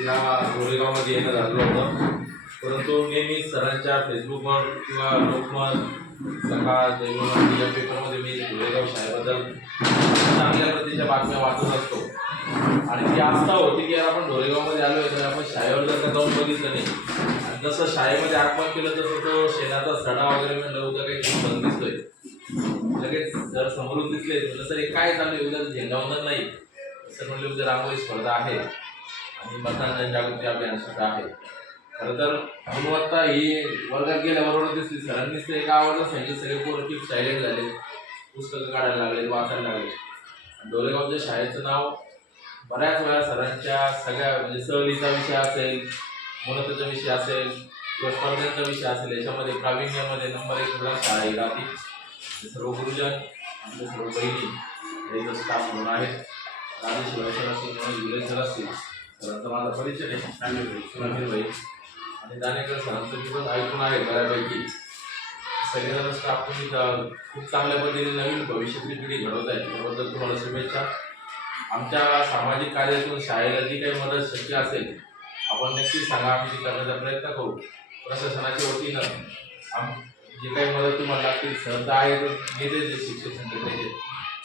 या गोरेगावमध्ये येणं झालं होतं, परंतु नेहमी सरांच्या फेसबुकवर किंवा लोकमत, सकाळ, दैवमत या पेपरमध्ये मी गोरेगाव शाळेबद्दल चांगल्या प्रतीच्या बातम्या वाचत असतो. आणि ती आस्था होती की यार आपण गोरेगावमध्ये आलोय तर आपण शाळेवर जर का जाऊन बघितलं नाही, आणि जसं शाळेमध्ये आगमन केलं तसं तो शेणाचा सडा वगैरे म्हणलं उद्या काही बंद दिसतोय, लगेच जर समोरून दिसले म्हटलं तर काय चालू आहे, उद्या झेंडावंदन नाही सर म्हणले उद्या रांगोळी स्पर्धा आहे आणि मतदान जनजागृती अभियान सुद्धा आहे. खरं तर गुणवत्ता ही वर्गात गेल्याबरोबर दिसली. सरांनीच ते एका आवाजात सांगितलं, सगळे पोरं सायलेंट झाले, पुस्तकं काढायला लागले, वाचायला लागले. डोलेगावच्या शाळेचं नाव बऱ्याच वेळा सरांच्या सगळ्या म्हणजे सहलीचा विषय असेल, गुणवत्तेचा विषय असेल किंवा स्पर्धेचा विषय असेल, याच्यामध्ये प्रावीण्यामध्ये नंबर 1 शाळा ही राहते. सर्व गुरुजन, आमच्या सर्व बहिणी याचा स्टाफ म्हणून आहेत. राजेश सर असतील, मनोज विले सर असतील, सरांचा माझा परिचय आहे, सुनामीर भाई आणि दानेकर सरांचं मी पण ऐकून आहे बऱ्यापैकी. सगळेजण स्टाफ तुम्ही खूप चांगल्या पद्धतीने नवीन भविष्यातली पिढी घडवत आहे, त्याबद्दल तुम्हाला शुभेच्छा. आमच्या सामाजिक कार्यातून शाळेला जी काही मदत शक्य असेल आपण नक्कीच सांगा, आम्ही ती करण्याचा प्रयत्न करू. प्रशासनाच्या वतीनं जी काही मदत तुम्हाला लागतील सहजता आहे तर घेते शिक्षक संघटनेचे,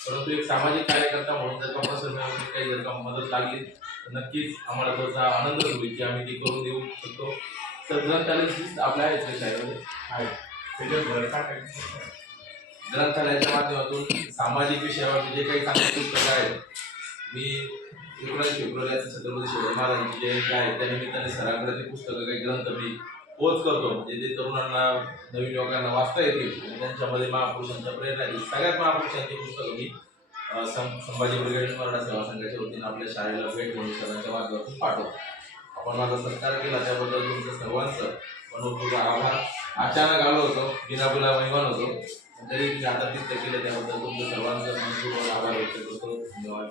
परंतु एक सामाजिक कार्यकर्ता म्हणून जर का प्रशासनाची काही जर का मदत लागली तर नक्कीच आम्हाला त्याचा आनंद होईल की आम्ही ती करून देऊ शकतो. तर ग्रंथालय आपल्या शाळेमध्ये आहे, ग्रंथालयाच्या माध्यमातून सामाजिक विषयावर जे काही चांगले पुस्तकं आहेत, मी 19 फेब्रुवारी छत्रपती शिवाजी महाराजांची जयंती आहे त्या निमित्ताने सरांकडे ते पुस्तकं काही ग्रंथ मी पोच करतो, म्हणजे ते तरुणांना नवीन युवकांना वाचता येतील आणि त्यांच्यामध्ये महापुरुषांच्या प्रेरणा येतील. सगळ्यात महापुरुषांची पुस्तकं मी संभाजी ब्रिगेड मराठा सेवा संघाच्या वतीनं आपल्या शाळेला भेट म्हणून सरांच्या माध्यमातून पाठवतो. आपण माझा सत्कार केला त्याबद्दल तुमचं सर्वांचं मनपूर्वक आभार. अचानक आलो होतो, बिनाबुला मेहमान होतो, तरी तुम्ही आता तिथं केलं त्याबद्दल तुमचं सर्वांचं मनपूर्वक आभार व्यक्त करतो. धन्यवाद.